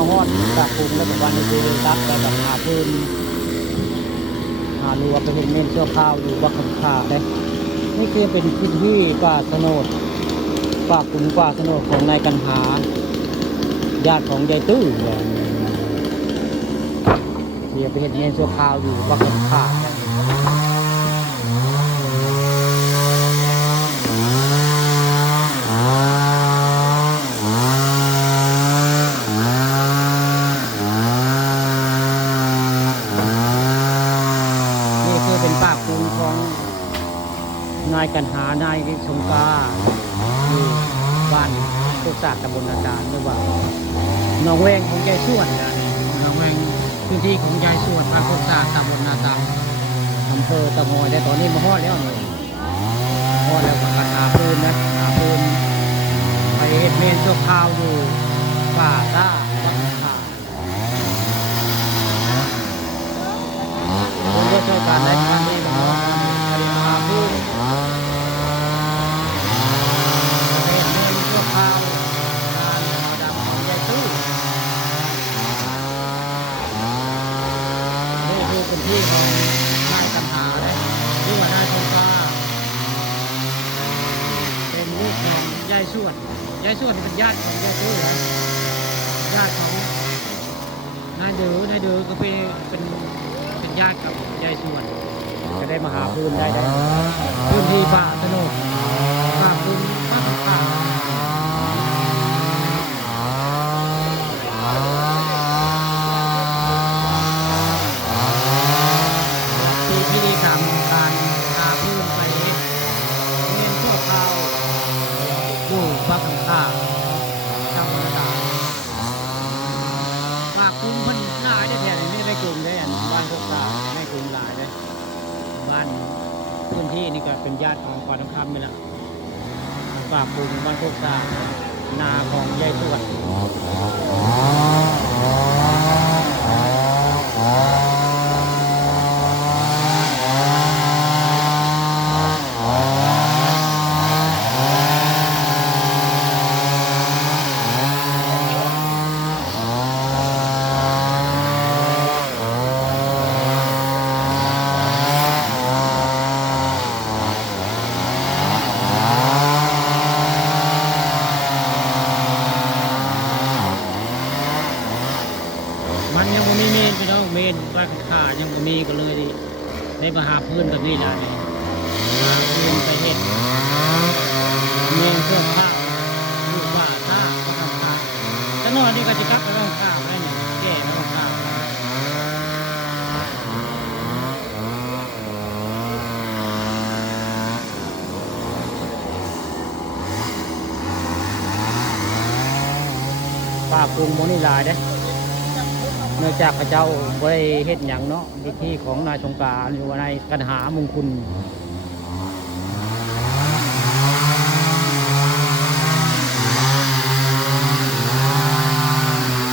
าฮอดตากรุงแล้วก็วันนี้คือตักไปกับหาพื้นหารัวไปเห็นเมนเสื้อข้าวอยู่วัดคำขาเลยนี่คือเป็นพื้นที่ป่าสนดป่ากลุ่มป่าสนดของนายกันหาญาติของยายตื้อเนี่ยเดี๋ยวไปเห็นเมนเสื้อข้าวอยู่วัดคำขาเลยเป็นปากกรุงของนายกันหานายสงกาอยู่บ้านโคกศาสตร์ตำบลนาจารหรือว่าหนองแวงของยายส่วนนะหนองแวงพื้นที่ของยายส่วนบ้านโคกศาสตร์ตำบลนาจารอำเภอตะงอยได้ตอนนี้มาฮอดแล้วหน่อยฮอดแล้วก็หาปืนนะหาปืนไปเฮ็ดเมนชั่วคราวอยู่ป่าซ่าวัดขาคนก็ช่วยกันในการนี้ก็ไปหาพื้นประเภทเมนชั่วคราวงานดำของยายตู้นี่คือเป็นที่ของนายกันหาเลยที่ว่านายสงกาเป็นลูกของยายส่วนยายส่วนเป็นญาติของยายตู้นะญาติของนายเดือก็เป็นญาติกับยายส่วนจะได้มาหาพื้นได้พื้นที่ป่าสนุกป่าพื้นป่าป่าที่พิธีกรรมการหาพื้นไปเรียนชั่วคราวอยู่ป่าคำข้าจังหวัดตากป่ากรุงพันหน้าได้แถวนี้ได้กรุงได้บ้านพวกตาได้กรุงหลายได้บ้านพื้นที่นี่ก็เป็นญาติของควานคำนี่แหละป่ากรุงบ้านพวกตานาของยายส่วนมันยังไม่มีเมนพี่น้องเมนบ้านขายังไม่มีก็เลยได้มาหาพื้นแบบนี้แหละหาพื้นไปเห็ดเมนเสื้อผ้าลูกป่าซ่าก็ทำข้าวจะนอนนี่ก็จะกลับไปต้องข้าวได้เนี่ยแก่ไม่ต้องข้าวป่ากรุงโมนี่ลายเด้เนื่องจากพระเจ้าบริเฮ็ดหยังเนาะที่ของนายสงกรานต์หรือว่านายกันหามงคล